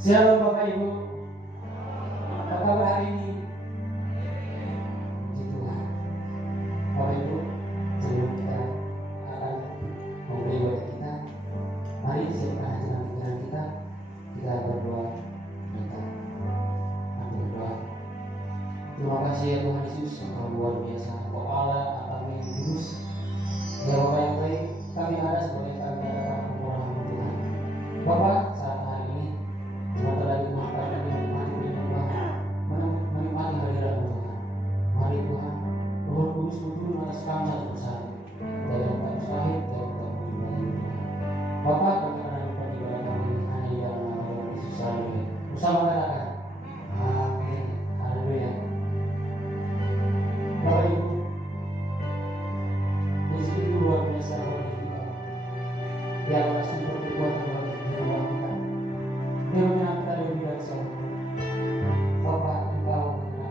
Shalom Bapak Ibu, apa kabar hari ini? Puji Tuhan. Bapak Ibu, sebelum kita akan memulai ibadah kita, mari siapkan hati dan pikiran kita berdoa. Kita ambil doa. Terima kasih ya Tuhan Yesus, Engkau luar biasa, Engkau Allah, kami yang kudus. Ya Bapak yang baik, kami ada sebagai kami adalah kekurangan Tuhan. Bapak, saat hari ini sebentar lagi makan dan menikmati penyembah, menikmati hadirat Tuhan. Mari Tuhan, Roh Kudus turun atas kami satu persatu. Dari yang tak mustahil, dari yang tak mungkin Tuhan. Bapak, berkenan beribadah kami hanya di dalam nama Tuhan Yesus Haleluya. Bersama katakan, Amin. Haleluya. Bapak Ibu, rezeki itu luar biasa bagi kita. Dia adalah sumber kekuatan bagi kehidupan kita. Dia mengenal kita lebih dari siapa. Bapak, Engkau mengenal.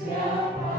Siapa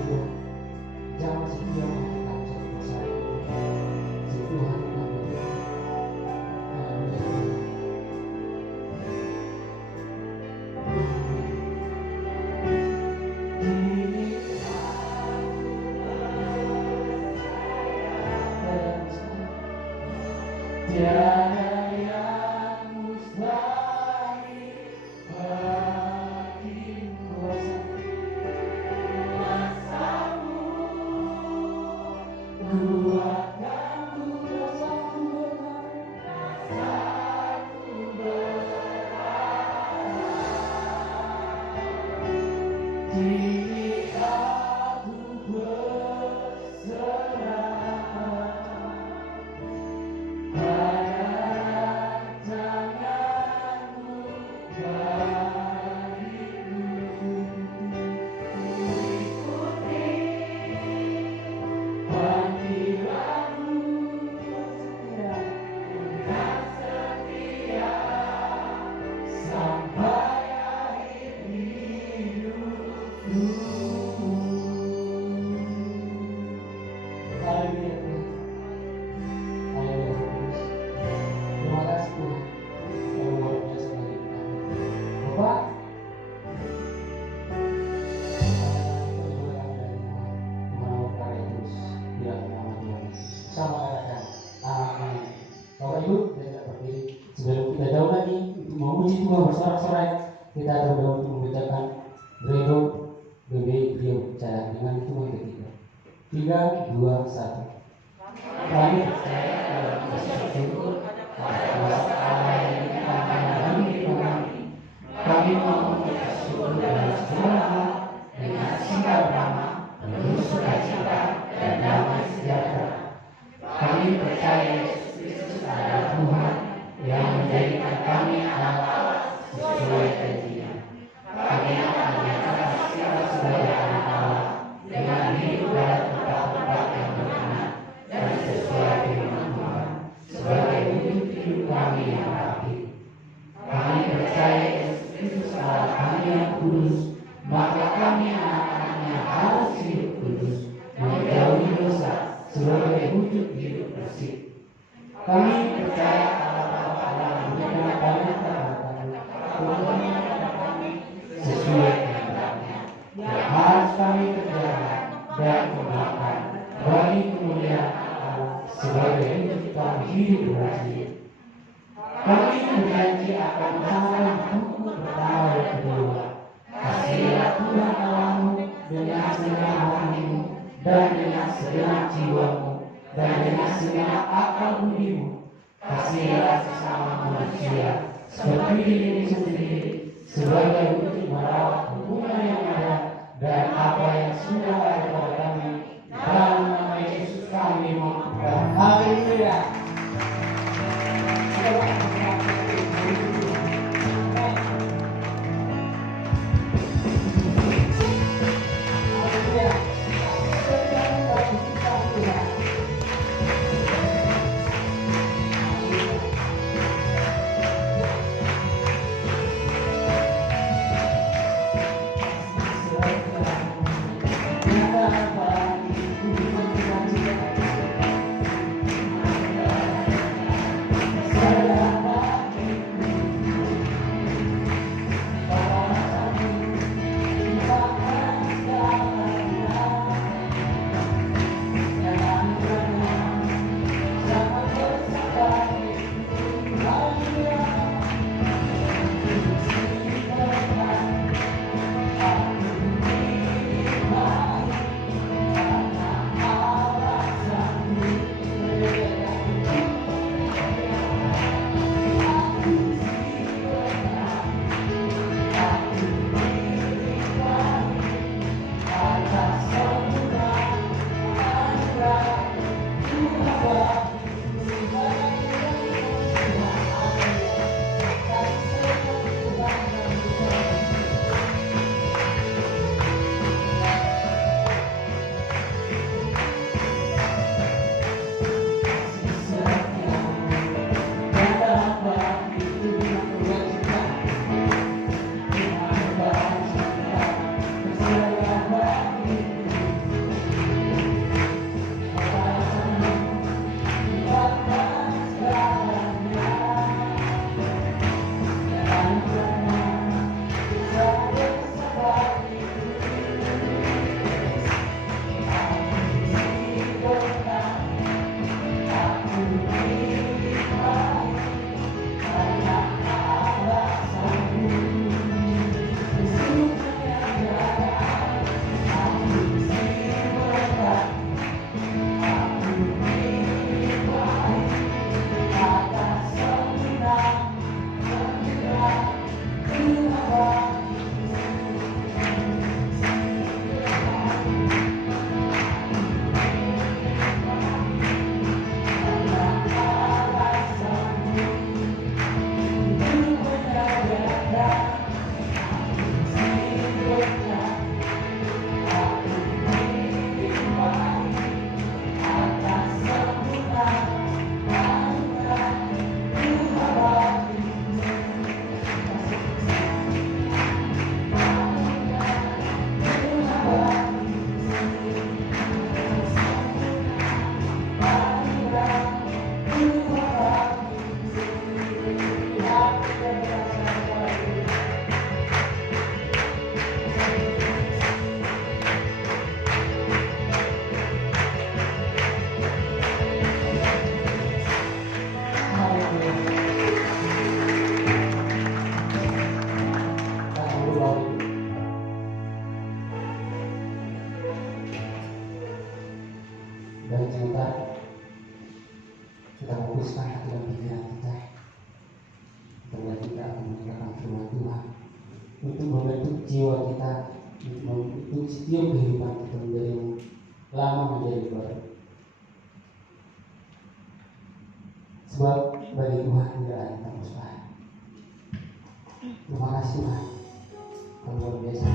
juga jangan setia mengatakan satu persatu Tuhan kami. Haleluya. Tiada yang mustahil bagi kuasamu, kuatkan kuasamu rasaku berharap. Kini aku berserah kita berdoa untuk membacakan Redo BB Beliau Bicara dengan hitungan ketiga 3, 2, 1. Kami percaya dalam bersyukur pada kuasa Allah yang akan kami. Kami mau bersyukur dalam segala hal dengan sikap ramah, penuh sukacita dan damai sejahtera. Kami percaya Yesus Kristus adalah Tuhan yang menjadikan kami anak sesuai janjinya. Kami akan menyatakan sikap sebagai anak Allah dengan hidup dalam tempat-tempat yang berkenan dan sesuai firman Tuhan sebagai wujud hidup kami yang rapi. Kami percaya Yesus Kristus adalah kami yang kudus, maka kami anak-anaknya harus hidup kudus, menjauhi dosa sebagai wujud hidup bersih. Kami percaya Allah memberikan banyak sesuai kehendaknya yang harus kami kerjakan dan kembangkan bagi kemuliaan Allah sebagai wujud kami hidup bersih. Kami berjanji akan usaha hukum pertama dan kedua. Kasihilah Tuhan Allahmu dengan segenap hatimu dan dengan segenap jiwamu dan dengan segenap akal budimu. Kasihilah sesama manusia seperti dirimu sendiri sebagai wujud merawat hubungan yang ada dan apa yang sudah ada pada kami. Dalam nama Yesus kami berdoa. Haleluya. Dan sebentar kita fokuskan hati dan pikiran kita bahwa kita akan mendengarkan firman Tuhan untuk membentuk jiwa kita, untuk membentuk setiap kehidupan kita menjadi lama menjadi baru. Sebab bagi Tuhan tidak ada yang tak mustahil. Terima kasih Tuhan, Kau luar biasa.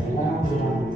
Dari dalam firman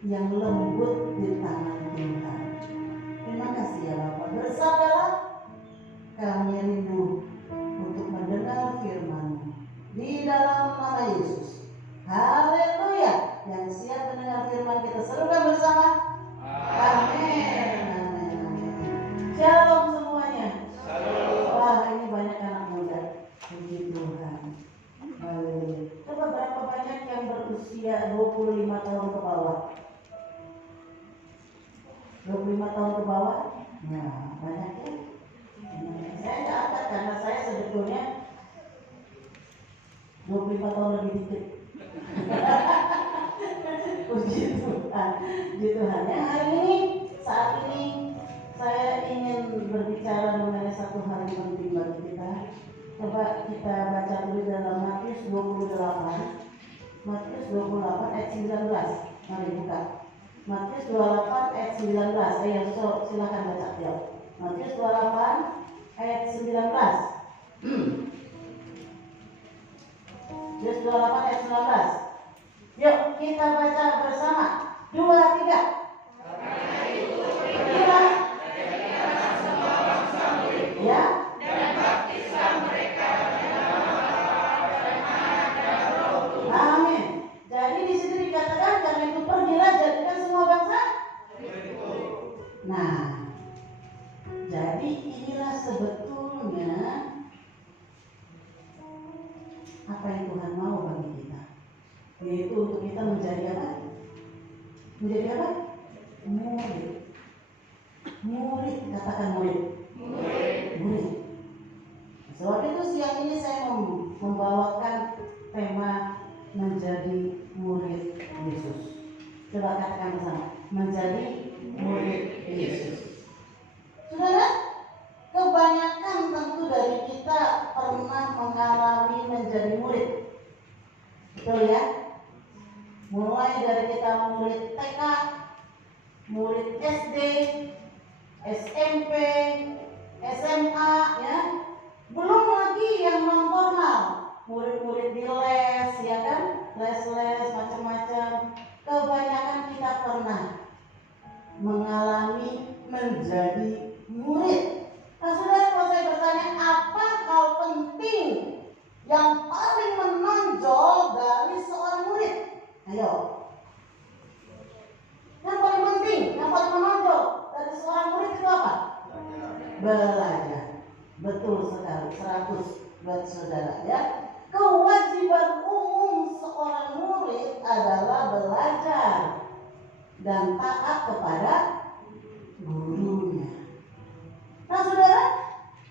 yang lembut di tangan Tuhan. Terima kasih ya Bapak. Bersabdalah, kami rindu untuk mendengar firman-Mu di dalam nama Yesus. Haleluya. Yang siap mendengar firman kita serukan bersama. Amin. Amin. Amin. Shalom semuanya. Shalom. Wah, ini banyak anak muda. Puji Tuhan. Haleluya. Coba berapa banyak yang berusia 25 tahun ke bawah? 25 tahun ke bawah? Nah, banyak ya. Saya nggak angkat karena saya sebetulnya 25 tahun lebih dikit. Puji Tuhan. Puji Tuhan. Ya, hari ini, saat ini saya ingin berbicara mengenai satu hal yang penting bagi kita. Coba kita baca dulu dalam Matius 28. Matius 28 ayat 19. Mari buka. Matius 28 ayat 19. Ayo silakan baca ya. Matius 28 ayat 19. Matius 28 ayat 19. Yuk kita baca bersama. 2, 3. Ya. Dan baptislah mereka dalam Amin. Jadi di situ dikatakan karena itu pergilah jadikan semua bangsa. Nah, jadi inilah sebetulnya apa yang Tuhan mau bagi kita, yaitu untuk kita menjadi apa? Menjadi apa? Murid. Murid, katakan murid. Murid. Sebab itu siang ini saya membawakan tema menjadi murid Yesus. Coba katakan bersama, menjadi murid Yesus. Saudara, kebanyakan tentu dari kita pernah mengalami menjadi murid. Betul ya? Mulai dari kita murid TK, murid SD, SMP, SMA, ya. Belum lagi yang non formal, murid-murid di les, ya kan? Les-les macam-macam. Kebanyakan kita pernah mengalami menjadi murid. Nah, saudara, kalau saya bertanya, apa hal penting yang paling menonjol dari seorang murid? Ayo. Yang paling penting, yang paling menonjol dari seorang murid itu apa? Belajar. Betul sekali, 100 buat saudara ya. Kewajiban umum seorang murid adalah belajar dan taat kepada gurunya. Nah saudara,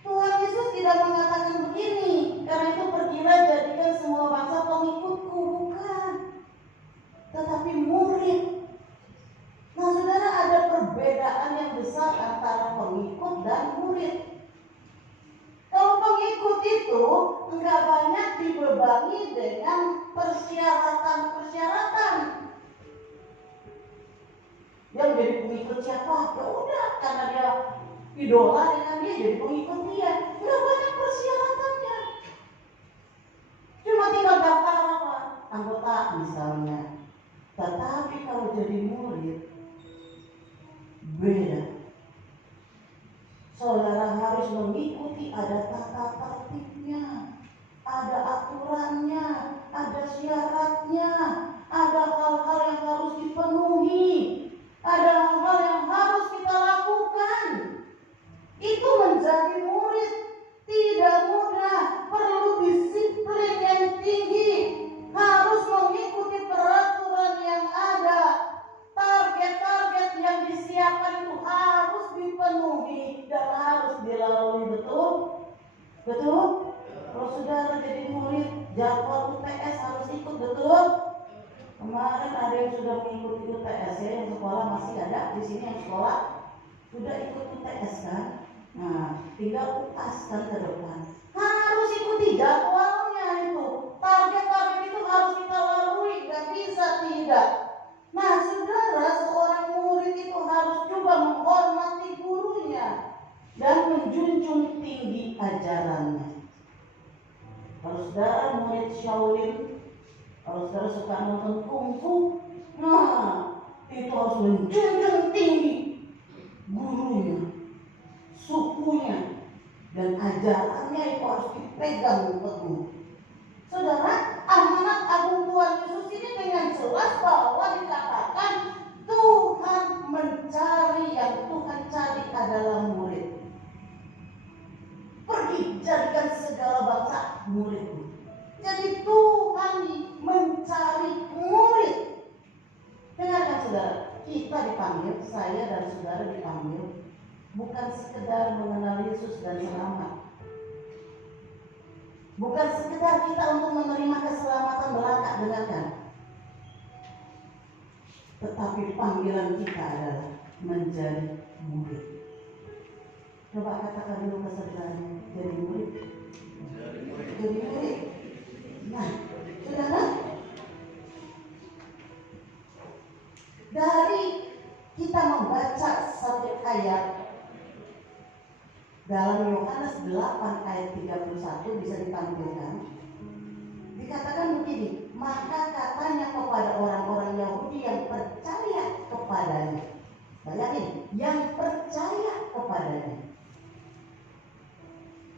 Tuhan Yesus tidak mengatakan begini, karena itu pergilah jadikan semua bangsa pengikutku, bukan, tetapi murid. Nah saudara, ada perbedaan yang besar antara pengikut dan murid. Kalau pengikut itu enggak banyak dibebani dengan persyaratan-persyaratan. Dia menjadi pengikut siapa? Ya udah, karena dia idola dengan dia jadi pengikut dia. Enggak banyak persyaratannya. Cuma tinggal daftar apa? Anggota misalnya. Tetapi kalau jadi murid beda. Saudara harus mengikuti, ada tata tertibnya, ada aturannya, ada syaratnya, ada hal-hal yang harus dipenuhi, ada hal-hal yang harus kita lakukan. Itu menjadi murid tidak mudah, perlu disiplin yang tinggi, harus mengikuti peraturan yang ada. Target-target yang disiapkan itu harus dipenuhi dan harus dilalui, betul? Betul? Kalau saudara jadi murid, jadwal UTS harus ikut, betul? Kemarin ada yang sudah mengikuti UTS ya, yang sekolah masih ada di sini yang sekolah sudah ikut UTS kan? Nah, tinggal UAS kan ke depan. Harus ikuti jadwalnya itu. Target-target itu harus kita lalui, nggak bisa tidak. Nah, saudara, seorang murid itu harus juga menghormati gurunya dan menjunjung tinggi ajarannya. Kalau saudara murid Shaolin, kalau saudara suka nonton kungfu, nah itu menjunjung tinggi gurunya, sukunya, dan ajarannya itu harus dipegang teguh. Saudara, amanat agung Tuhan Yesus ini dengan jelas bahwa dikatakan Tuhan mencari, yang Tuhan cari adalah murid. Pergi jadikan segala bangsa muridku. Jadi Tuhan mencari murid. Dengarkan saudara, kita dipanggil, saya dan saudara dipanggil bukan sekedar mengenal Yesus dan selamat. Bukan sekedar kita untuk menerima keselamatan belaka, dengarkan. Tetapi panggilan kita adalah menjadi murid. Coba katakan dulu ke saudaranya, jadi murid. Jadi murid. Nah, saudara, dari kita membaca satu ayat dalam Yohanes 8 ayat 31 bisa ditampilkan. Dikatakan begini, maka katanya kepada orang-orang Yahudi yang percaya kepadanya. Bayangin, yang percaya kepadanya.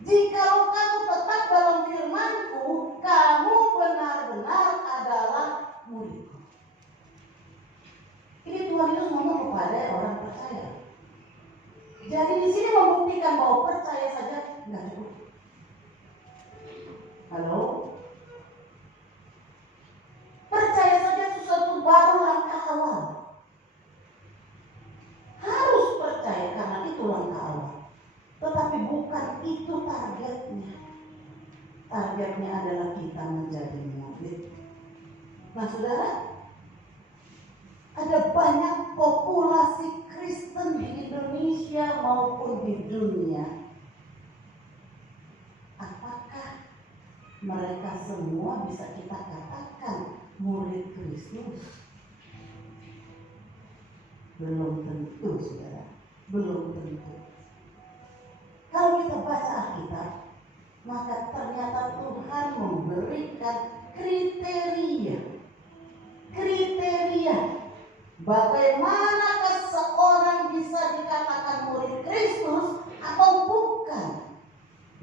Jikalau kamu tetap dalam firman-Ku, kamu benar-benar adalah murid-Ku. Ini Tuhan Yesus ngomong kepada orang percaya. Jadi di sini membuktikan bahwa percaya saja nggak cukup. Halo? Percaya saja sesuatu baru langkah awal. Harus percaya karena itu langkah awal. Tetapi bukan itu targetnya. Targetnya adalah kita menjadi murid. Nah saudara, ada banyak populasi Kristen di Indonesia maupun di dunia. Apakah mereka semua bisa kita katakan murid Kristus? Belum tentu, saudara. Belum tentu. Kalau kita baca Alkitab, maka ternyata Tuhan memberikan kriteria bagaimanakah seorang bisa dikatakan murid Kristus atau bukan.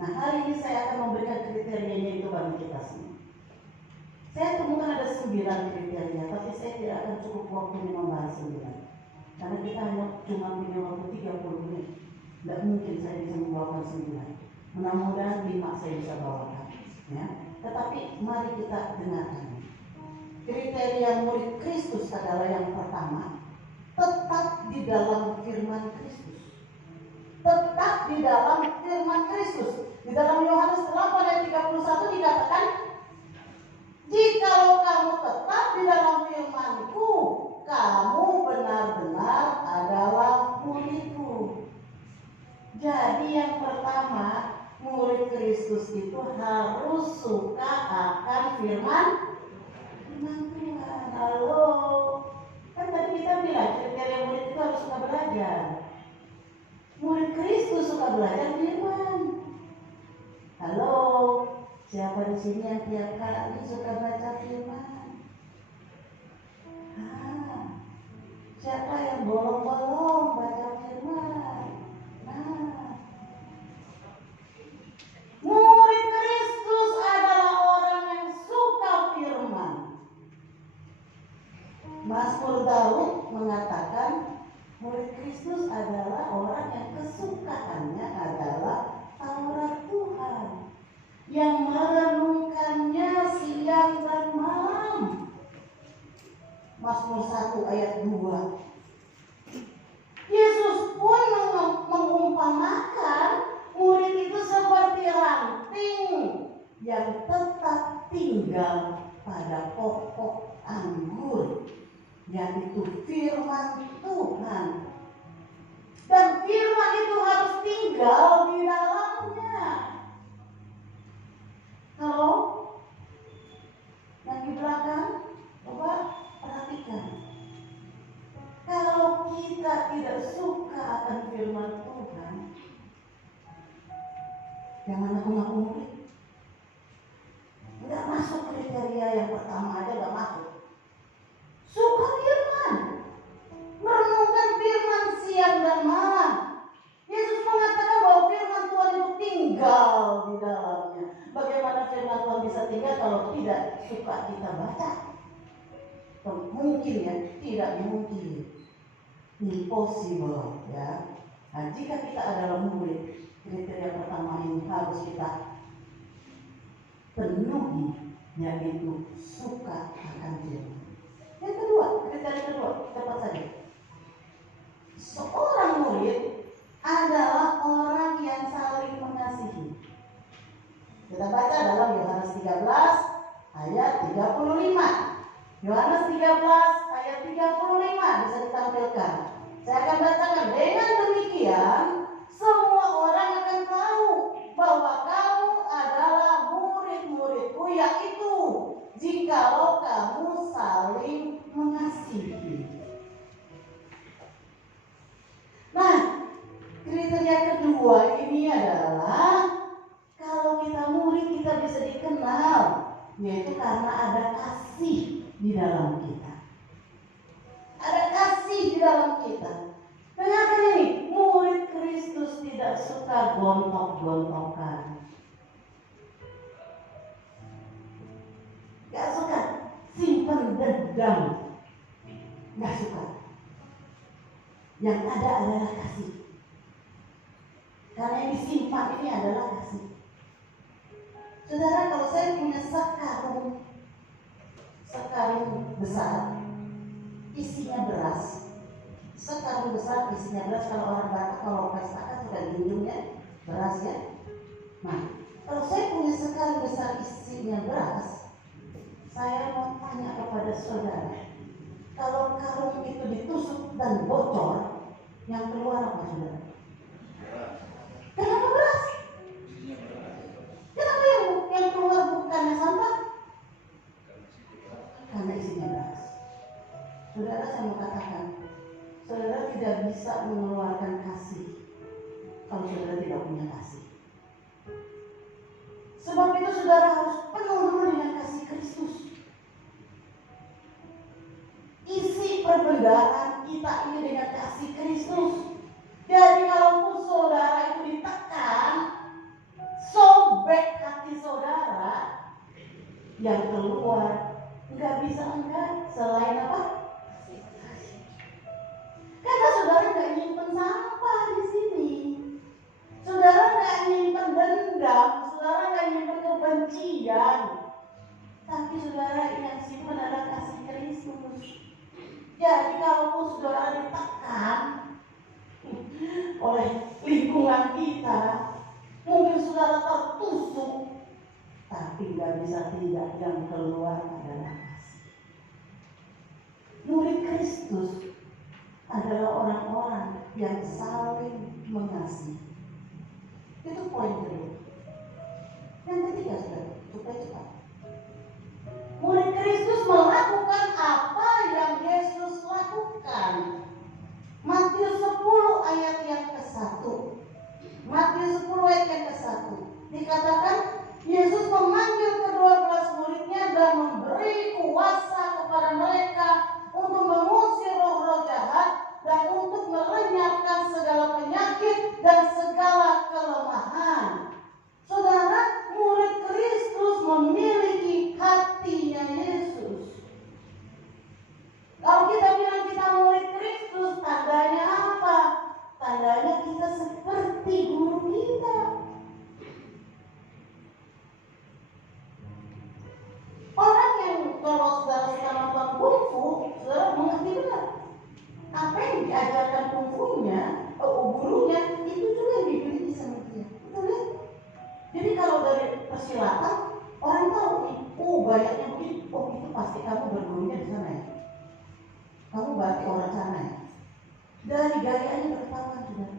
Nah, hari ini saya akan memberikan kriterianya itu bagi kita semua. Saya temukan ada 9 kriteria, tapi saya tidak akan cukup waktu membahas 9. Karena kita hanya cuma punya waktu 30 menit. Tidak mungkin saya bisa membawakan 9. Mudah-mudahan 5 saya bisa bawakan. Ya. Tetapi mari kita dengarkan. Kriteria murid Kristus adalah yang pertama, tetap di dalam firman Kristus. Tetap di dalam firman Kristus. Di dalam Yohanes 8 ayat 31 dikatakan, jikalau kamu tetap di dalam firman-Ku, kamu benar-benar adalah murid-Ku. Jadi yang pertama, murid Kristus itu harus suka akan firman Tuhan. Halo. Kan tadi kita bilang kriteria murid itu harus suka belajar. Murid Kristus suka belajar firman. Halo. Siapa di sini yang tiap hari suka baca firman? Siapa yang bolong-bolong baca firman? Murid Kristus adalah orang yang suka firman. Mazmur Daud mengatakan murid Kristus adalah orang yang kesukaannya adalah Taurat Tuhan, yang merenungkannya siang dan malam. Mazmur 1 ayat 2. Yesus pun mengumpamakan murid itu seperti ranting yang tetap tinggal pada pokok anggur, yaitu firman Tuhan. Dan firman itu harus tinggal di dalamnya. Halo? Yang di belakang, coba perhatikan. Kalau kita tidak suka akan firman Tuhan, jangan ngaku-ngaku murid. Nggak masuk kriteria yang pertama aja, nggak masuk. Suka firman, kita baca, mungkin ya, tidak mungkin, impossible ya. Nah, jika kita adalah murid, kriteria pertama ini harus kita penuhi, yaitu suka akan firman. Yang kedua, kriteria kedua, cepat saja. Seorang murid adalah orang yang saling mengasihi. Kita baca dalam Yohanes 13 ayat 35. Yohanes 13 ayat 35 bisa ditampilkan. Saya akan bacakan. Dengan demikian, semua orang akan tahu bahwa kamu adalah murid-muridku, yaitu jikalau kamu saling mengasihi. Nah, kriteria kedua ini adalah kalau kita murid, kita bisa dikenal, yaitu karena ada kasih di dalam kita. Ada kasih di dalam kita. Dengarkan ini, murid Kristus tidak suka gontok-gontokan. Gak suka simpan dendam. Gak suka. Yang ada adalah kasih. Karena yang disimpan ini adalah kasih. Saudara, kalau saya punya sekarung besar, isinya beras. Sekarung besar isinya beras. Kalau orang Batak, kalau pesta kan sudah junjungnya beras ya. Nah, kalau saya punya sekarung besar isinya beras, saya mau tanya kepada saudara, kalau karung itu ditusuk dan bocor, yang keluar apa saudara? Kenapa beras? Kenapa yang keluar bukannya sampah? Karena isinya beras. Saudara, saya mau katakan, saudara tidak bisa mengeluarkan kasih kalau saudara tidak punya kasih. Sebab itu saudara harus penuh dulu dengan kasih Kristus. Isi perbendaharaan kita ini dengan kasih Kristus. Jadi kalaupun saudara itu ditekan, sobek hati saudara, yang keluar nggak bisa enggak selain apa? Karena saudara nggak nyimpen sampah di sini, saudara nggak nyimpen dendam, saudara nggak nyimpen kebencian, tapi saudara yang simpan adalah kasih Kristus. Jadi kalaupun saudara ditekan oleh lingkungan kita, mungkin saudara tertusuk, tapi nggak bisa tidak, yang keluar adalah kasih. Murid Kristus adalah orang-orang yang saling mengasihi. Itu poin kedua. Yang ketiga, saudara, supaya cepat. Murid Kristus melakukan apa yang Yesus lakukan. Matius 10 ayat yang ke-1. Matius 10 ayat yang ke-1. Dikatakan Yesus memanggil ke-12 muridnya dan memberi kuasa kepada mereka untuk mengusir roh-roh jahat dan untuk melenyapkan segala penyakit dan segala kelemahan. Saudara, murid Kristus memiliki hatinya Yesus. Kalau kita bilang kita murid Kristus, tandanya apa? Tandanya kita seperti guru kita. Orang yang kalau saudara sudah nonton kungfu, saudara mengerti benar. Apa yang diajarkan kungfunya, gurunya, itu juga yang dimiliki sama dia. Betul ya? Jadi kalau dari persilatan, orang tahu nih, gayanya begini, itu pasti kamu bergurunya di sana ya. Kamu berarti orang sana ya. Dari gayanya berketahuan sudah.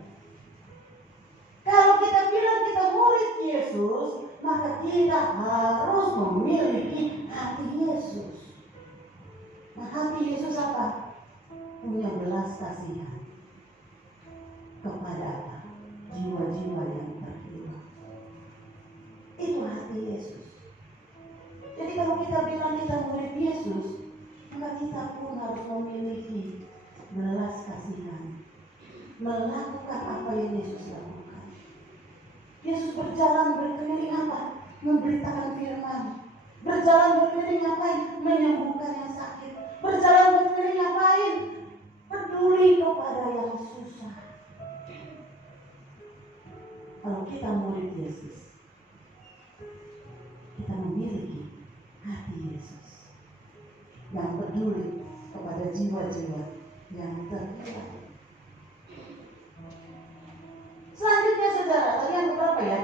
Kalau kita bilang kita murid Yesus, maka kita harus memiliki hati Yesus. Nah, hati Yesus apa? Punya belas kasihan kepada apa? Jiwa-jiwa yang terhilang. Itu hati Yesus. Jadi kalau kita bilang kita murid Yesus, maka kita pun harus memiliki belas kasihan, melakukan apa yang Yesus lakukan. Yesus berjalan berkeliling apa? Memberitakan firman. Berjalan Berjalan berkeliling ngapain? Menyembuhkan yang sakit. Berjalan berkeliling ngapain? Peduli kepada yang susah. Kalau kita murid Yesus, kita memiliki hati Yesus yang peduli kepada jiwa-jiwa yang terhilang. Selanjutnya saudara, tadi yang berapa ya?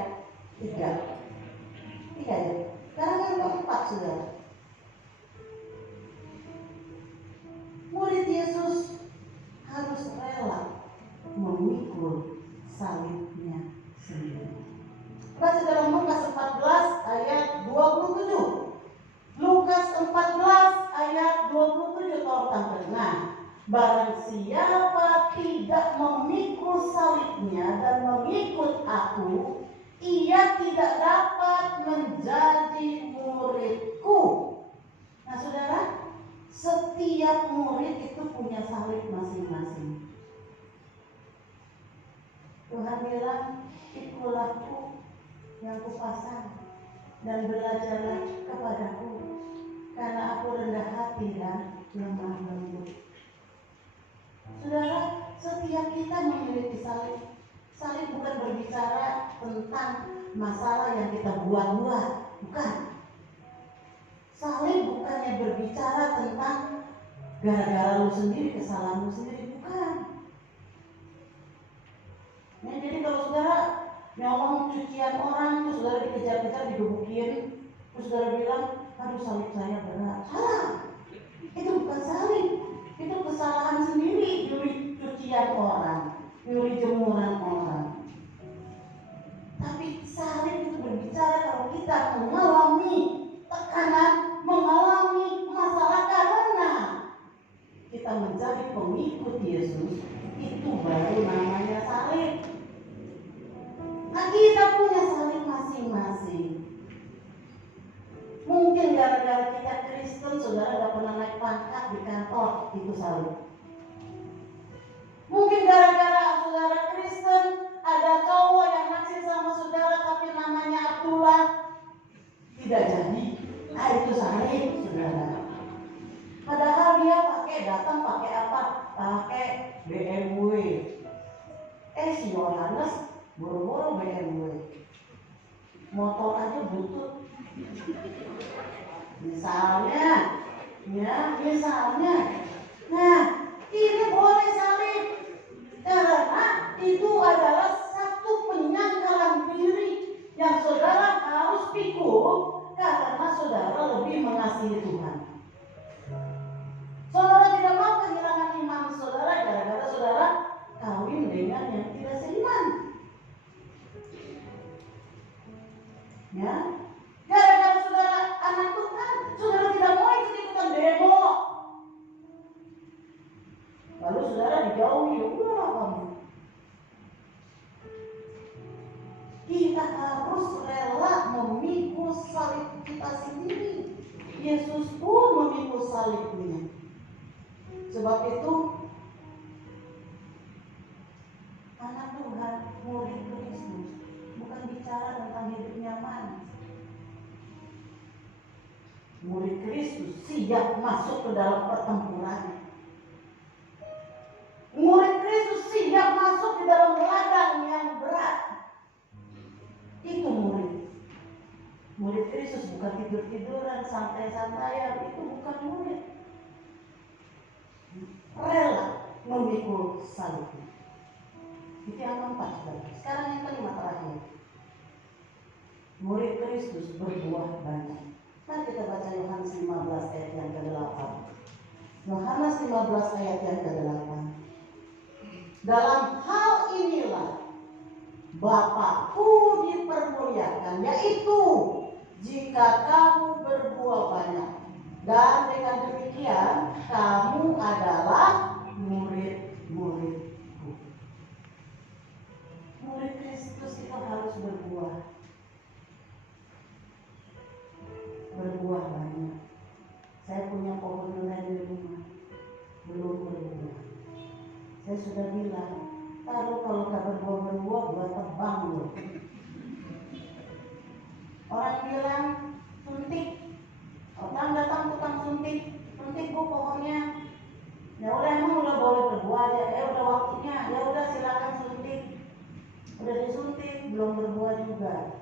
3 ya. Sekarang yang keempat saudara. Murid Yesus harus rela memikul salibnya sendiri. Baca dalam Lukas 14 ayat 27. Lukas 14 ayat 27 tolong tampilkan. Barang siapa tidak memikul salibnya dan mengikut aku, ia tidak dapat menjadi muridku. Nah saudara, setiap murid itu punya salib masing-masing. Tuhan bilang, ikulah-Ku yang Kupasang dan belajarlah kepadaku, karena aku rendah hati dan lemah lembut. Saudara, setiap kita memiliki salib. Salib bukan berbicara tentang masalah yang kita buat-buat, bukan. Salib bukannya berbicara tentang gara-gara lu sendiri, kesalahan lu sendiri, bukan. Ya, jadi kalau saudara nyolong cucian orang, terus saudara dikejar-kejar, digebukin, terus saudara bilang, aduh salib saya berat. Salah. Itu bukan salib. Itu kesalahan sendiri, nyuri cucian orang, nyuri jemuran orang. Tapi salib itu berbicara kalau kita mengalami tekanan, mengalami masalah karena kita menjadi pengikut Yesus, itu baru namanya salib. Nah kita punya salib masing-masing. Mungkin gara-gara kita Kristen, saudara gak pernah naik pangkat di kantor, itu salib. Mungkin gara-gara saudara Kristen, ada cowok yang naksir sama saudara tapi namanya Abdullah, tidak jadi. Nah itu salib saudara. Padahal dia datang pakai apa? Pakai BMW. Si Yohanes boro-boro BMW. Motor aja butut. Misalnya. Nah, ini boleh salib. Karena itu adalah satu penyangkalan diri yang saudara harus pikul karena saudara lebih mengasihi Tuhan. Saudara tidak mau kehilangan iman saudara gara-gara saudara kawin dengan yang tidak seiman. Ya, gara-gara saudara anak Tuhan, saudara tidak mau ikut-ikutan demo. Lalu saudara dijauhi, udahlah kamu. Kita harus rela memikul salib kita sendiri. Yesus pun memikul salibnya. Sebab itu anak Tuhan, murid Kristus, bukan bicara tentang hidup nyaman. Murid Kristus siap masuk ke dalam pertempuran. Murid Kristus siap masuk di dalam ladang yang berat. Itu murid. Murid Kristus bukan tidur-tiduran, santai-santaian. Itu bukan murid. Rela memikul salibnya. Itu yang keempat. Sekarang yang kelima terakhir. Murid Kristus berbuah banyak. Mari kita baca Yohanes 15 ayat yang ke-8. Yohanes 15 ayat yang ke-8. Dalam hal inilah Bapakku dipermuliakan, yaitu jika kamu berbuah banyak, dan dengan demikian kamu adalah murid-muridku. Murid Kristus itu harus berbuah banyak. Saya punya pohon durian di rumah, belum berbuah. Saya sudah bilang, taruh kalau gak berbuah buat tebang loh. Orang bilang suntik, Sekarang datang tukang suntik bu pohonnya. Ya udah, emang udah boleh berbuah ya, udah waktunya, ya udah silakan suntik. Udah disuntik, belum berbuah juga.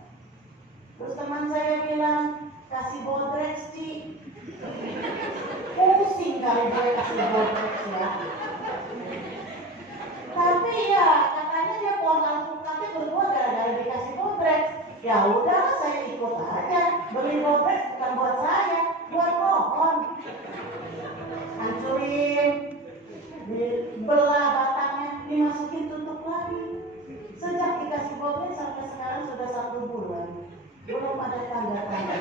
Terus teman saya bilang, kasih bodrex Ci. Pusing kali gue kasih bodrex ya. Tapi ya katanya dia pohon alpukatnya berbuah gara-gara dikasih bodrex. Ya udah, saya ikut aja. Beli bodrex bukan buat saya, buat pohon. Hancurin, dibelah batangnya, dimasukin tutup lagi. Sejak dikasih bodrex sampai sekarang sudah 1 bulan, belum ada tanda-tanda.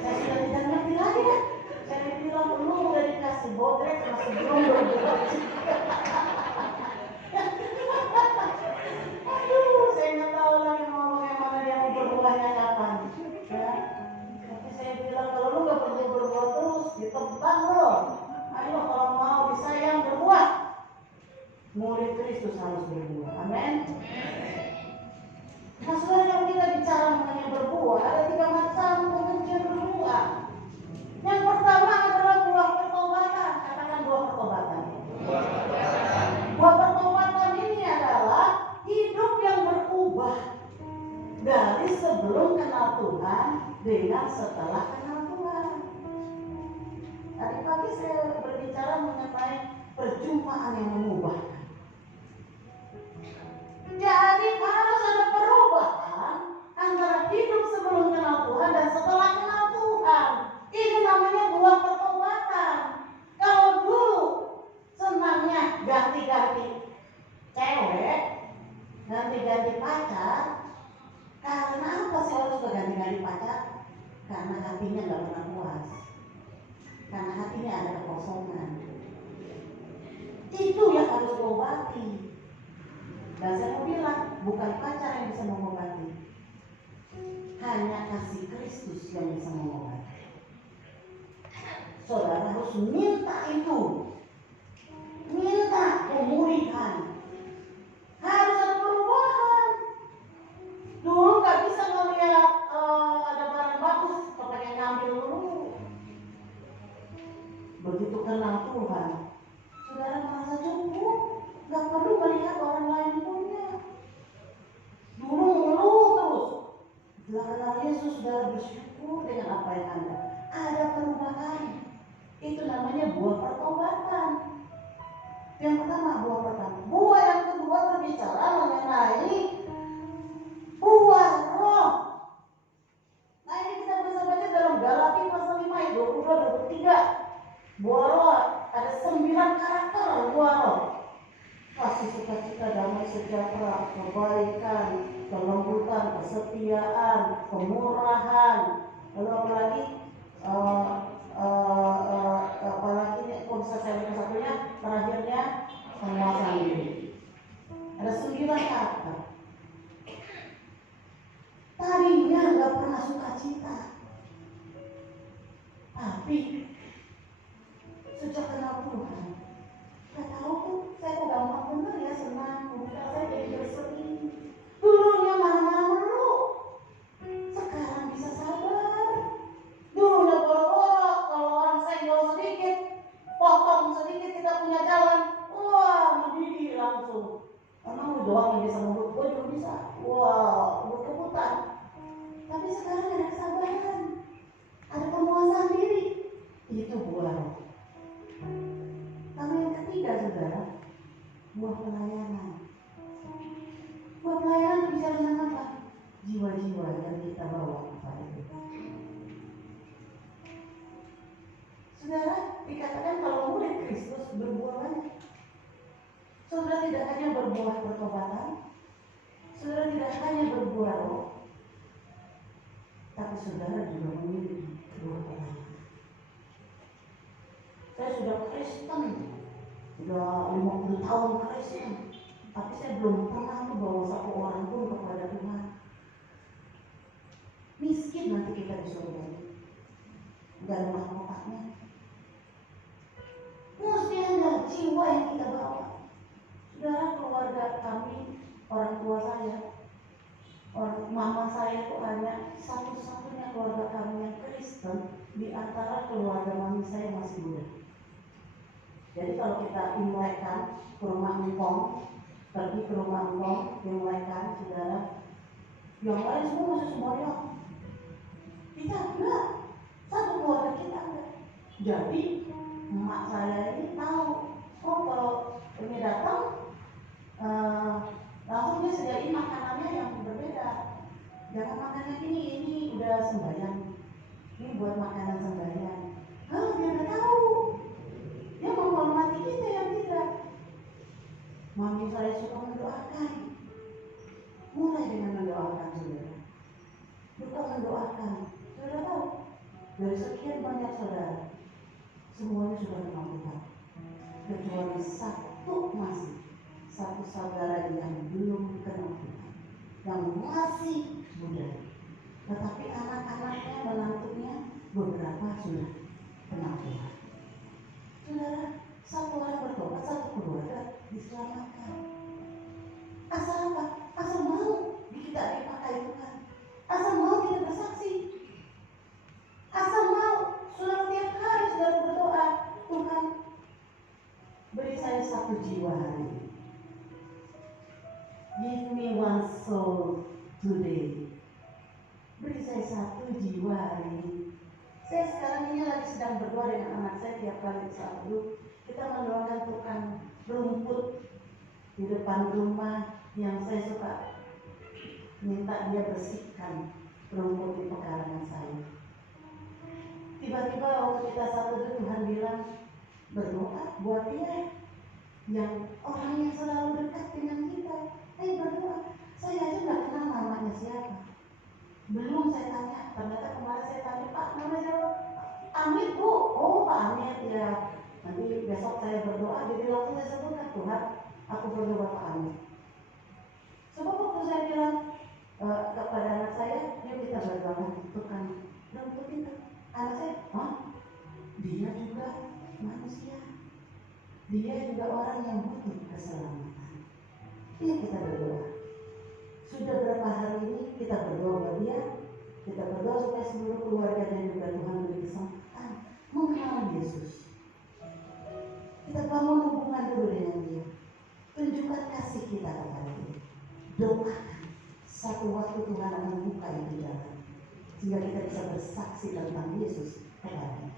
Saya sudah tidak ngerti lagi ya. Saya bilang, lu udah dikasih bodrex masih belum berbuah. Aduh, saya nggak tahu lagi ngomong yang mana dia mau berbuahnya kapan. Ya. Tapi saya bilang, kalau lu nggak perlu berbuah terus, ditebang lo. Ayo kalau mau disayang berbuah. Murid Kristus harus berbuah. Amin. Nah, saudara, kalau kita bicara mengenai berbuah, ada 3 macam pengertian berbuah. Yang pertama adalah buah pertobatan. Katakan buah pertobatan. Buah pertobatan ini adalah hidup yang berubah dari sebelum kenal Tuhan dengan setelah kenal Tuhan. Tadi pagi saya berbicara mengenai perjumpaan yang mengubahkan. Jadi harus ada perubahan antara hidup sebelum kenal Tuhan dan setelah kenal Tuhan. Ini namanya buah pertobatan. Kalau dulu senangnya ganti-ganti cewek, ganti-ganti pacar, karena apa sih harus ganti-ganti pacar? Karena hatinya gak pernah puas. Karena hatinya ada kekosongan. Itu yang harus diobati. Dan saya mau bilang, bukan pacar yang bisa mengobati, hanya kasih Kristus yang bisa mengobati. Saudara harus minta itu, minta pemulihan, harus ada perubahan. Dulu nggak bisa ngeliat ada barang bagus, pengen ngambil dulu. Begitu kenal Tuhan, saudara merasa cukup, nggak perlu melihat orang lain punya. Dulu ngeluh terus. Setelah kenal Yesus, saudara bersyukur dengan apa yang ada. Ada perubahan. Itu namanya buah pertobatan. Yang pertama, buah pertama. Buah yang kedua berbicara mengenai buah roh. Nah, ini kita bisa baca dalam Galatia pasal 5 ayat 22-23. Buah roh ada 9 karakter buah roh. Kasih, sukacita, damai, sejahtera, kebaikan, kelembutan, kesetiaan, kemurahan. Lalu apalagi apalagi konsep satunya terakhirnya penguasaan diri. Ada 9 karakter. Tadinya nggak pernah sukacita, tapi sejak kenal Tuhan, nggak tahu tuh saya kok gampang bener ya senang, muka saya jadi berseri. Dulunya marah-marah mulu, sekarang bisa sabar. Dulunya boro-boro, kalau orang senggol sedikit, potong sedikit kita punya jalan, wah mendidih langsung. Emang lu doang yang bisa ngebut, gue juga bisa. Wah, kebut-kebutan. Tapi sekarang ada kesabaran, ada penguasaan diri. Itu buah roh. Lalu yang ketiga, saudara, buah pelayanan. Buah pelayanan berbicara tentang apa? Jiwa-jiwa yang kita bawa kepada Tuhan. Saudara, dikatakan kalau murid Kristus berbuah banyak. Saudara tidak hanya berbuah pertobatan, saudara tidak hanya berbuah roh, tapi saudara juga memiliki buah pelayanan. Saya sudah Kristen, sudah 50 tahun Kristen, tapi saya belum pernah bawa satu orang pun kepada Tuhan. Miskin nanti kita di surga, nggak ada mahkotanya. Mesti ada jiwa yang kita bawa. Saudara, keluarga kami, orang tua saya, Mama saya itu hanya satu-satunya keluarga kami yang Kristen di antara keluarga mami saya masih muda. Jadi kalau kita imlekkan ke rumah engkong, pergi ke rumah engkong, imlekkan saudara, yang lain semua masih semboyan. Kita enggak, satu keluarga kita enggak. Jadi emak saya ini tahu, oh kalau ini datang, langsung dia sediain makanannya yang berbeda. Jangan makannya ini udah sembahyang. Ini buat makanan sembahyang. Dia udah tahu. Dia menghormati kita yang tidak. Mami saya suka mendoakan. Mulai dengan mendoakan saudara. Suka mendoakan. Saudara tahu? Dari sekian banyak saudara, semuanya sudah kenal Tuhan. Kecuali satu saudara yang belum kenal Tuhan, yang masih muda. Tetapi anak-anaknya, menantunya, beberapa sudah kenal Tuhan. Saudara, satu orang bertobat, satu keluarga diselamatkan. Asal apa? Asal mau kita dipakai Tuhan. Asal mau kita bersaksi. Asal mau saudara tiap hari saudara berdoa, Tuhan beri saya satu jiwa hari ini. Give me one soul today. Beri saya satu jiwa hari ini. Saya sekarang ini lagi sedang berdoa dengan anak saya tiap kali saat dulu. Kita mendoakan tukang rumput di depan rumah yang saya suka minta dia bersihkan rumput di pekarangan saya. Tiba-tiba waktu kita satu itu Tuhan bilang, berdoa buat dia yang orang yang selalu dekat dengan kita. Berdoa. Saya aja nggak kenal namanya siapa. Belum saya tanya. Ternyata kemarin saya tanya, Pak, namanya siapa? Amit, Bu. Oh, Pak Amit ya. Nanti besok saya berdoa. Jadi langsung saya sebutkan, Tuhan, aku berdoa Pak Amit. Sebab waktu saya bilang kepada anak saya, yuk kita berdoa tukang rumput itu. Anak saya, dia juga manusia. Dia juga orang yang butuh keselamatan. Iya, kita berdoa. Sudah berapa hari ini kita berdoa buat dia. Kita berdoa supaya seluruh keluarga dan juga Tuhan beri kesempatan mengenal Yesus. Kita bangun hubungan dulu dengan dia. Tunjukkan kasih kita kepada dia. Doakan. Satu waktu Tuhan akan buka itu jalan, sehingga kita bisa bersaksi tentang Yesus kepadanya.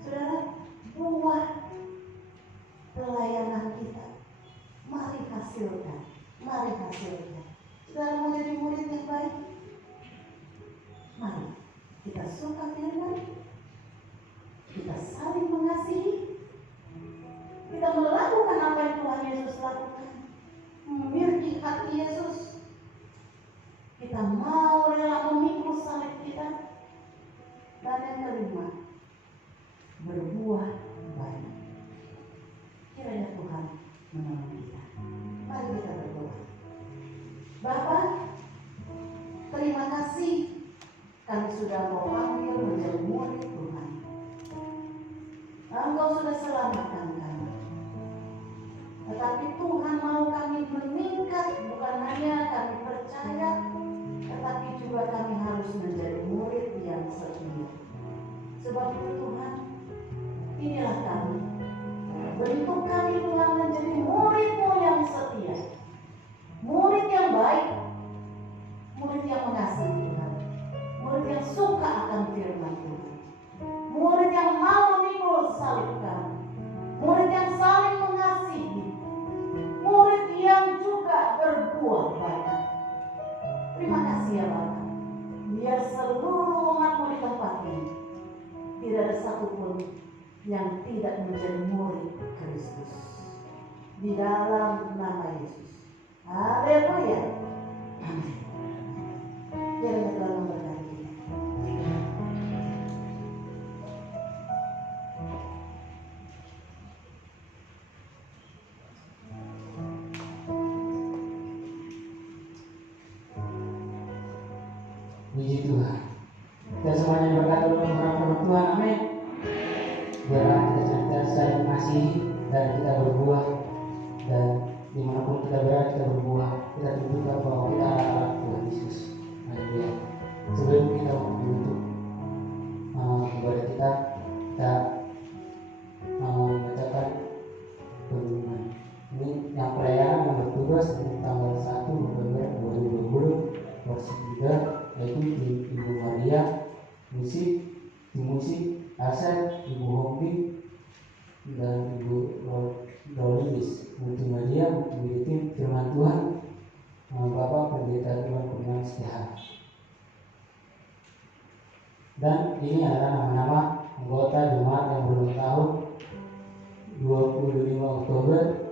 Saudara, buah pelayanan kita, mari hasilkan. Saudara mau jadi murid yang baik, mari kita suka firman, kita saling mengasihi, kita melakukan apa yang Tuhan Yesus lakukan, memiliki hati Yesus. Kita mau rela memikul salib kita. Dan yang kelima, berbuah baik. Kiranya Tuhan menolong kita. Mari kita berdoa. Bapa, terima kasih kami sudah Engkau panggil menjadi murid Tuhan. Engkau sudah selamatkan kami. Tetapi Tuhan mau kami meningkat, bukan hanya kami percaya, tetapi juga kami harus menjadi murid yang setia. Sebab itu Tuhan, inilah kami. Bentuk kami Tuhan menjadi murid-Mu yang setia. Murid yang baik. Murid yang mengasihi Tuhan. Murid yang suka akan firman Tuhan. Murid yang mau memikul salib kami. Murid yang saling mengasihi. Murid yang juga berbuah banyak. Terima kasih ya Bapak. Biar seluruh umat-Mu di tempat ini tidak ada satupun yang tidak menjadi murid Kristus. Di dalam nama Yesus. Haleluya. Amin. Kiranya Tuhan memberkati kita. Puji Tuhan. Kita semuanya berkata oleh firman Tuhan. Amin. Biarlah kita senantiasa saling mengasihi dan kita berbuah dan dimanapun kita berada, kita berbuah, kita tunjukkan bahwa kita adalah Tuhan Yesus. Haleluya. Sebelum kita menutup kepada kita membacakan pengumuman. Ini yang pelayanan yang bertugas di tanggal 1 November 2020 porsi 3, yaitu di Ibu Maria musik Asal, Ibu Hombi dan Ibu Rolilis multimedia multimedia firman Tuhan, Bapak Pendeta Tuhan Kurniawan Setiawan. Dan ini adalah nama-nama anggota jemaat yang berulang tahun 25 Oktober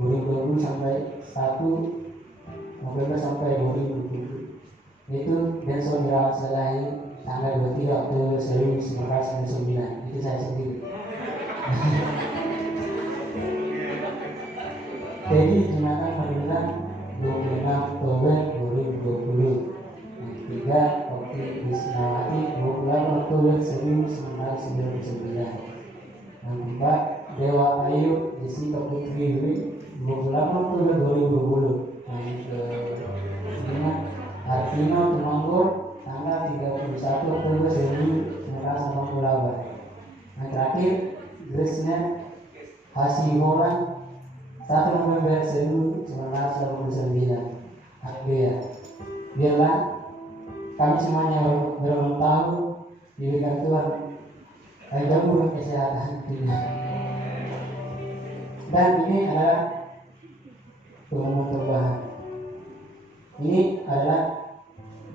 2020 sampai 1 November sampai 2020, yaitu Benson Dirawat Selahi tanggal 23 Oktober 1999. Itu saya sendiri. Jadi Jonathan Marina 26 Oktober 2020. Yang ketiga Okti Krisnawati 28 Oktober 1999. Yang keempat Dewa Ayu Jessica Putri 28 Oktober 2020. Yang kelima Arvino Tumanggur tanggal 31 Oktober 1988. Yang terakhir Gresnya Hasiholan 1 November 1989. Haleluya. Biarlah kami semuanya berulang tahun diberikan Tuhan gangguan kesehatan dunia. Dan ini adalah pengumuman tambahan. Ini adalah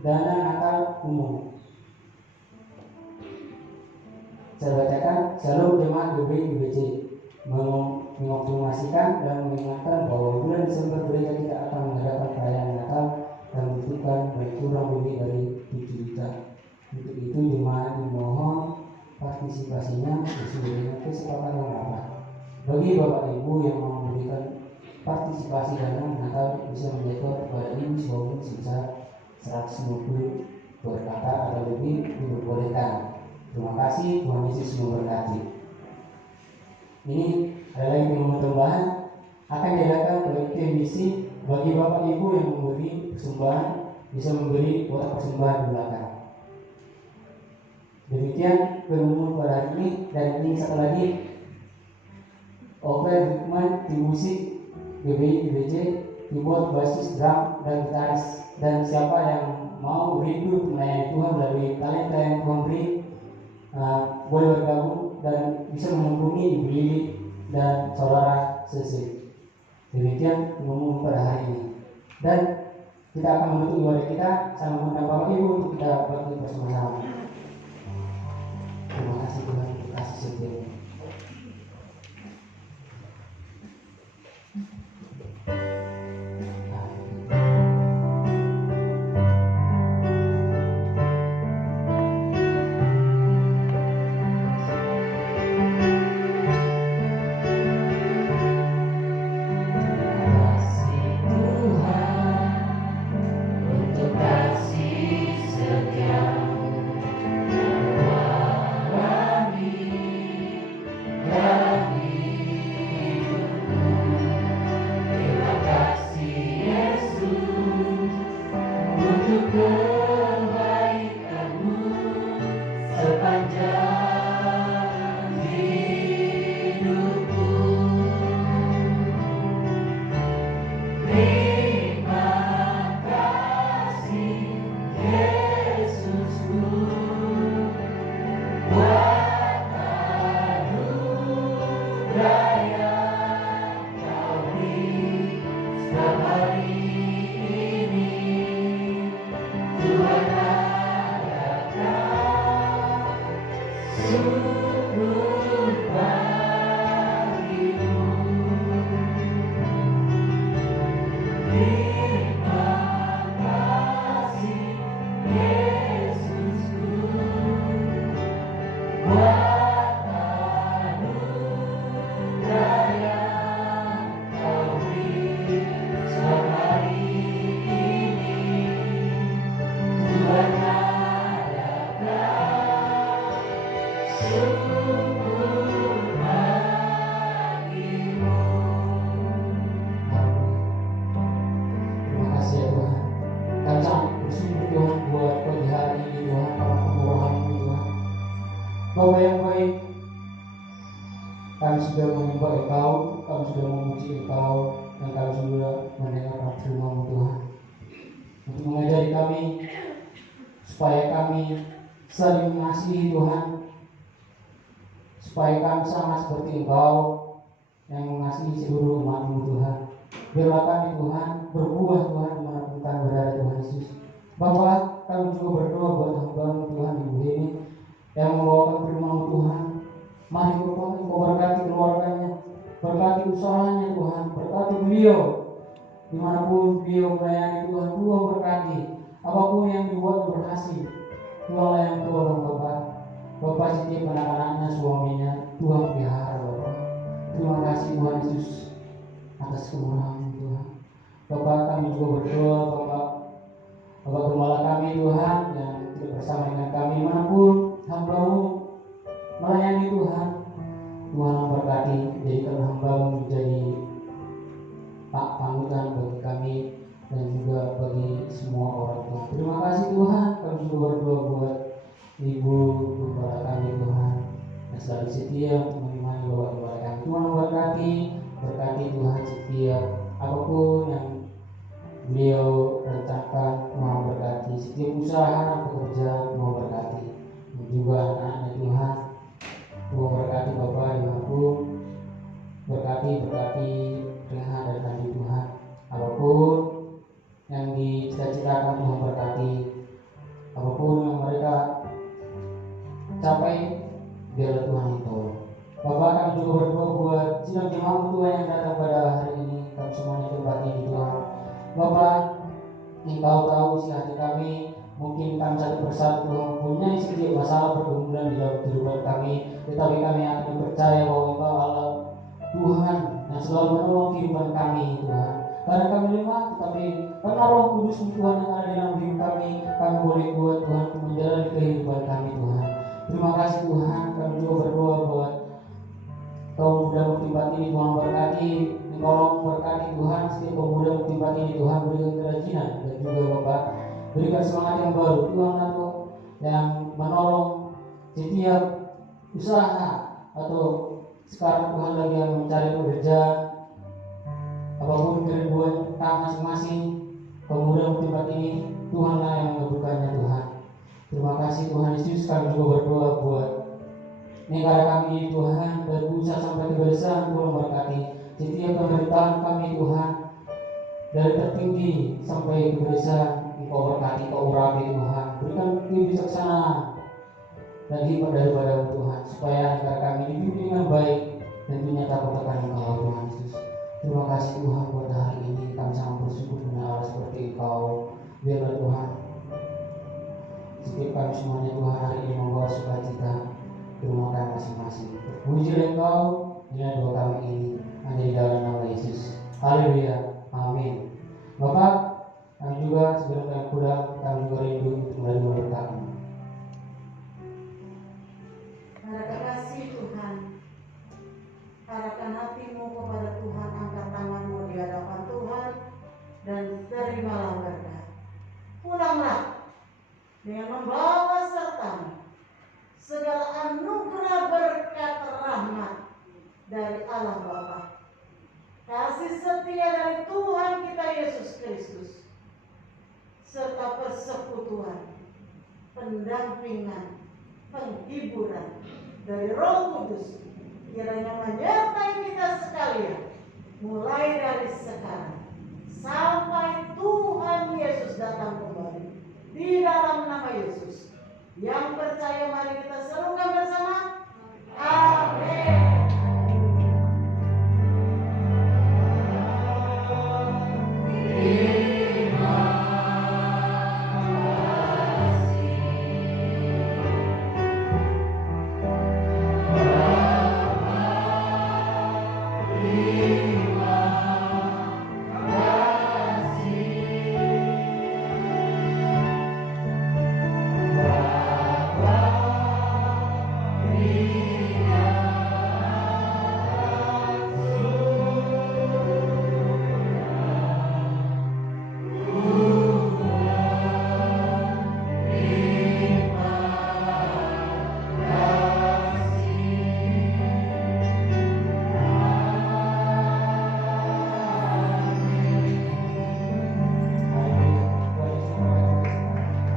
dana Natal umum. Saya bacakan. Shalom jemaat GBI mengoptimasikan dan mengingatkan bahwa bulan Desember gereja kita akan mengadakan perayaan Natal dan membutuhkan kurang lebih dari 7 juta. Untuk itu jemaat dimohon partisipasinya sesuai dengan kesepakatan rapat. Bagi Bapak Ibu yang mau memberikan partisipasi dana Natal bisa menyetor kepada Ibu Suami sebesar 150 per kakak atau lebih diperbolehkan. Terima kasih, Tuhan Yesus memberkati. Ini adalah pengumuman tambahan akan diadakan oleh TMC. Bagi Bapak Ibu yang memberi persembahan bisa memberi kotak persembahan di belakang. Demikian pengumuman pada hari ini. Dan ini satu lagi, Open Hikman di musik GBI IBC dibuat basis drum dan gitaris. Dan siapa yang mau rindu melayani Tuhan melalui talenta yang Tuhan beri, boleh bergabung dan bisa menghubungi Ibu Lili dan saudara Sesi. Demikian pengumuman pada hari ini. Dan kita akan menutup ibadah kita. Saya mengundang Bapak Ibu untuk kita bakti bersama-sama. Terima kasih Tuhan untuk kasih setia-Nya. kami sudah menyembah Engkau, kami sudah memuji Engkau, dan kami sudah mendengarkan firman Tuhan. Untuk mengajari kami supaya kami saling mengasihi Tuhan, supaya kami sama seperti Engkau yang mengasihi seluruh umat-Mu Tuhan. Biarlah kami Tuhan berbuah Tuhan dimanapun kami berada Tuhan Yesus. Bapa, kami juga berdoa buat hamba-Mu Tuhan Ibu ini yang membawakan firman Tuhan. Mari Tuhan Engkau berkati keluarganya, berkati usahanya Tuhan, berkati beliau dimanapun beliau melayani Tuhan. Tuhan berkati apapun yang dibuat berhasil. Tuhan yang tolong Bapak. Bapak setiap anak-anaknya, suaminya, Tuhan pelihara Bapak. Terima kasih Tuhan Yesus atas kemurahan Tuhan. Bapak, kami juga berdoa Bapak Gembala kami Tuhan yang tidak bersama dengan kami manapun hamba-Mu melayani Tuhan. Tuhan memberkati, jadikan hamba-Mu menjadi panutan bagi kami dan juga bagi semua orang Tuhan. Terima kasih Tuhan. Kami juga berdoa buat Ibu Gembala kami Tuhan yang selalu setia untuk menemani Bapak Gembala kami. Tuhan memberkati, berkati Tuhan setiap apapun yang beliau rencanakan. Tuhan berkati setiap usaha dan pekerjaan. Tuhan berkati dan juga anak-anaknya Tuhan. Tuhan berkati Bapak dimanapun, berkati Reha dan Andi Tuhan. Apapun yang dicita-citakan Tuhan berkati, apapun yang mereka capai biarlah Tuhan yang tolong. Bapak, kami juga berdoa buat sidang jemaat Tuhan yang datang pada hari ini. Kami semuanya tempat ini Tuhan. Bapak, Engkau tahu isi hati kami. Mungkin kami satu persatu Tuhan mempunyai sedikit masalah pergumulan di dalam kehidupan kami, tetapi kami akan percaya bahwa Engkau Allah Tuhan yang selalu menolong kehidupan kami Tuhan. Karena kami lemah, tetapi karena Roh Kudus Tuhan yang ada di dalam diri kami boleh kuat Tuhan untuk menjalani kehidupan kami Tuhan. Terima kasih Tuhan. Kami juga berdoa buat kaum muda Muktibat ini Tuhan berkati. Tolong berkati Tuhan setiap pemuda Muktibat ini Tuhan, berikan kerajinan dan juga Bapak berikan semangat yang baru Tuhan atau yang menolong setiap usaha atau sekarang Tuhan lagi yang mencari pekerjaan, apapun kerinduan kami masing-masing pemuda Muktibat ini, Tuhanlah yang mengabulkannya Tuhan. Terima kasih Tuhan Yesus. Kami juga berdoa buat negara kami ini Tuhan, dari pusat sampai ke pedesaan. Tuhan berkati setiap pemerintahan kami Tuhan, dari tertinggi sampai ke pedesaan. Engkau berkati, Engkau urapi Tuhan, berikan kebijaksanaan dan hikmat daripada Tuhan, supaya negara kami dipimpin dengan baik dan dinyatakan Engkau Tuhan Yesus. Terima kasih Tuhan buat hari ini. Kami sangat bersyukur dengan Allah seperti Engkau. Biarlah Tuhan setiap kami semuanya Tuhan hari ini membawa sukacita ke rumah kami masing-masing. Pujilah Engkau, inilah doa kami ini hanya di dalam nama Yesus. Haleluya, amin. Bapak, kami juga sebelum kami pulang, kami juga rindu untuk kembali memberkati. Terima kasih Tuhan. Arahkan hatimu kepada Tuhan, angkat tanganmu di hadapan Tuhan dan terimalah berkat. Pulanglah dengan membawa sertamu segala anugerah berkat rahmat dari Allah Bapa, kasih setia dari Tuhan kita Yesus Kristus, serta persekutuan, pendampingan, penghiburan dari Roh Kudus kiranya menyertai kita sekalian mulai dari sekarang sampai Tuhan Yesus datang kembali. Di dalam nama Yesus, yang percaya mari kita serukan bersama.